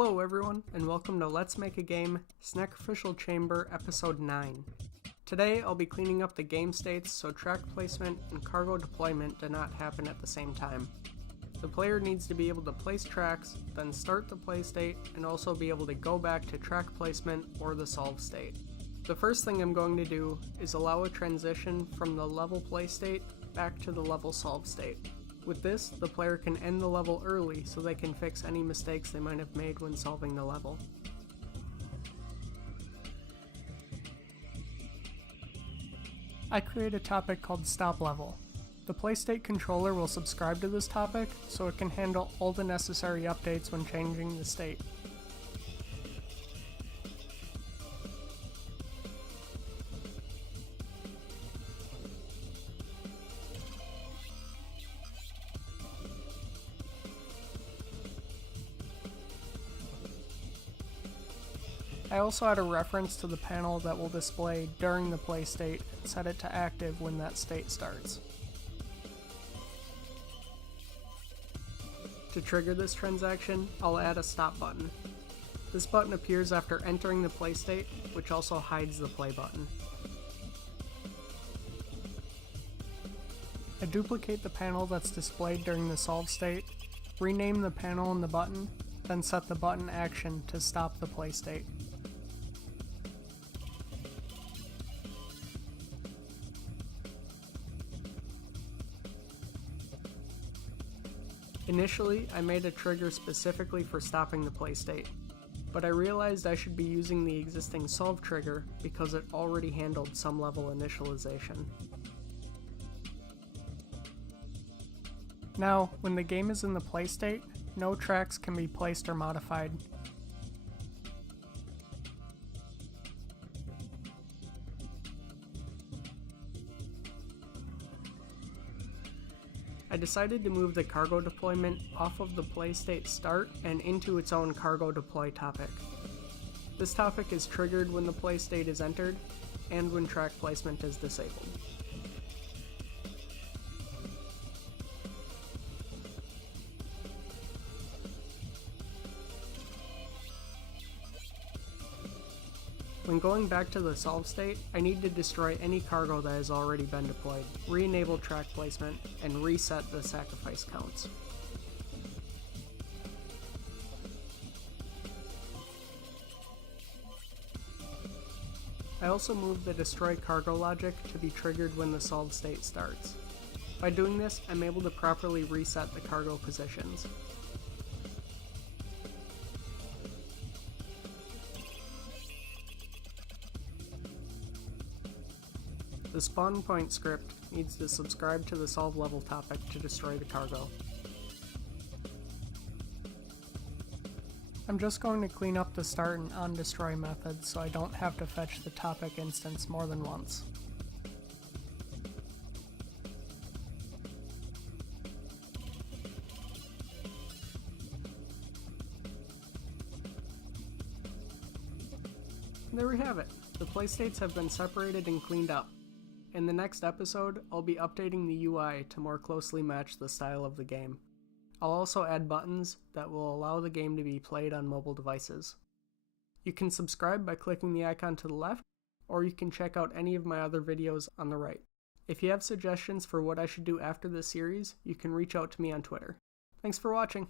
Hello everyone, and welcome to Let's Make a Game, Snackrificial Chamber, Episode 9. Today I'll be cleaning up the game states so track placement and cargo deployment do not happen at the same time. The player needs to be able to place tracks, then start the play state, and also be able to go back to track placement or the solve state. The first thing I'm going to do is allow a transition from the level play state back to the level solve state. With this, the player can end the level early so they can fix any mistakes they might have made when solving the level. I create a topic called Stop Level. The PlayState controller will subscribe to this topic so it can handle all the necessary updates when changing the state. I also add a reference to the panel that will display during the play state and set it to active when that state starts. To trigger this transaction, I'll add a stop button. This button appears after entering the play state, which also hides the play button. I duplicate the panel that's displayed during the solve state, rename the panel and the button, then set the button action to stop the play state. Initially, I made a trigger specifically for stopping the play state, but I realized I should be using the existing solve trigger because it already handled some level initialization. Now, when the game is in the play state, no tracks can be placed or modified. I decided to move the cargo deployment off of the play state start and into its own cargo deploy topic. This topic is triggered when the play state is entered and when track placement is disabled. When going back to the solve state, I need to destroy any cargo that has already been deployed, re-enable track placement, and reset the sacrifice counts. I also moved the destroy cargo logic to be triggered when the solve state starts. By doing this, I'm able to properly reset the cargo positions. The spawn point script needs to subscribe to the solve level topic to destroy the cargo. I'm just going to clean up the start and on destroy methods so I don't have to fetch the topic instance more than once. There we have it. The play states have been separated and cleaned up. In the next episode, I'll be updating the UI to more closely match the style of the game. I'll also add buttons that will allow the game to be played on mobile devices. You can subscribe by clicking the icon to the left, or you can check out any of my other videos on the right. If you have suggestions for what I should do after this series, you can reach out to me on Twitter. Thanks for watching!